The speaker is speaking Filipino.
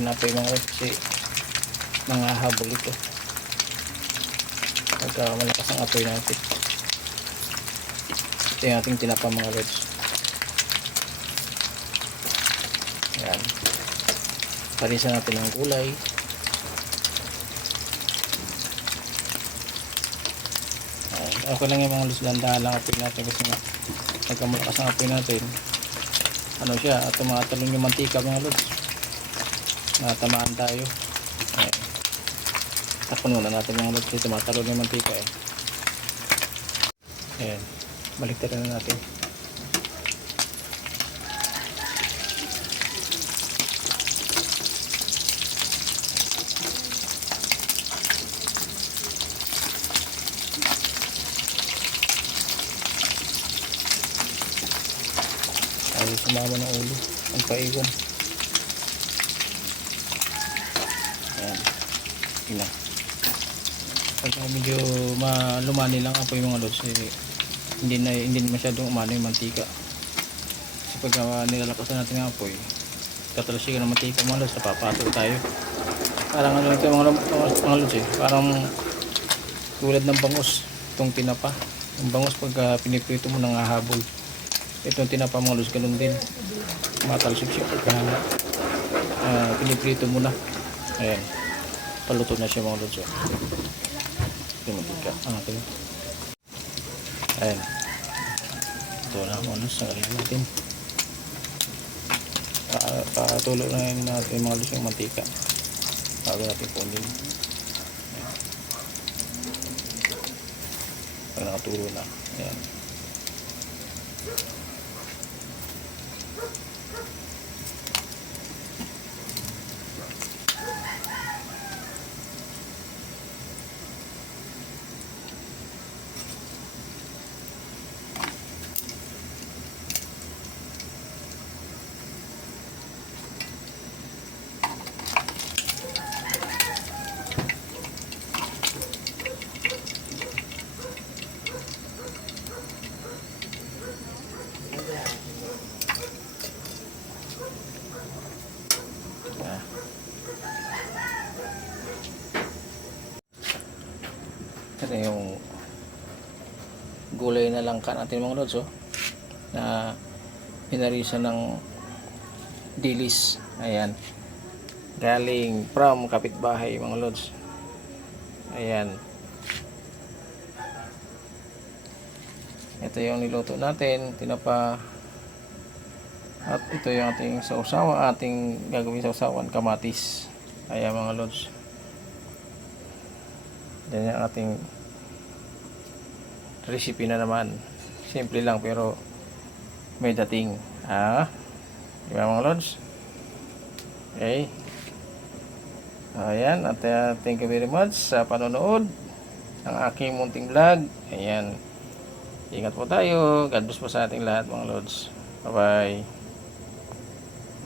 tinapay mga lods kasi mga habol ito pagka malakas ang apoy natin. Ito yung ating tinapa mga lods. Ayan, parisan natin ng gulay. Ayan, okay lang yung mga lods, landahan lang apoy natin kasi nga pagka malakas ang apoy natin ano siya, tumatalon yung mantika mga lods, natamaan tayo. Ayan, takpan muna natin mga lods kasi tumatalon yung mantika eh. Ayan, baliktarin na natin. Ay, sumama ng ulo ang paigon. Ayan, ina pagka medyo lumani lang apoy mga lods hindi masyadong umano yung mantika kasi pagka nilalakasan natin ang apoy katalasigan ng mantika mga lods, napapato tayo. Parang ano ito mga lods parang tulad ng bangus itong tinapa. Yung bangus pagka piniprito mo nang hahabol, itong tinapa mga lods ganun din, matalsik siya pagka piniprito mo na. Ayan, paluto na siya mga lods. Mantika ang ating. Ayan, ito na mga lods, nalagyan natin. Patulo na yun natin mga lods yung mantika bago natin punin. Pag nakatulo na, ayan. Ito yung gulay na langka natin mga lods na pinarisan ng dilis. Ayan, galing from kapitbahay mga lods. Ayan, ito yung niluto natin, tinapa. At ito yung ating sausawa, ating gagawin sausawan, kamatis. Ayan mga lods, yan yung ating recipe na naman. Simple lang pero may dating. Diba mga lods? Okay. Ayan, at thank you very much sa panonood ng aking munting vlog. Ayan, ingat po tayo. God bless po sa ating lahat mga lods. Bye bye.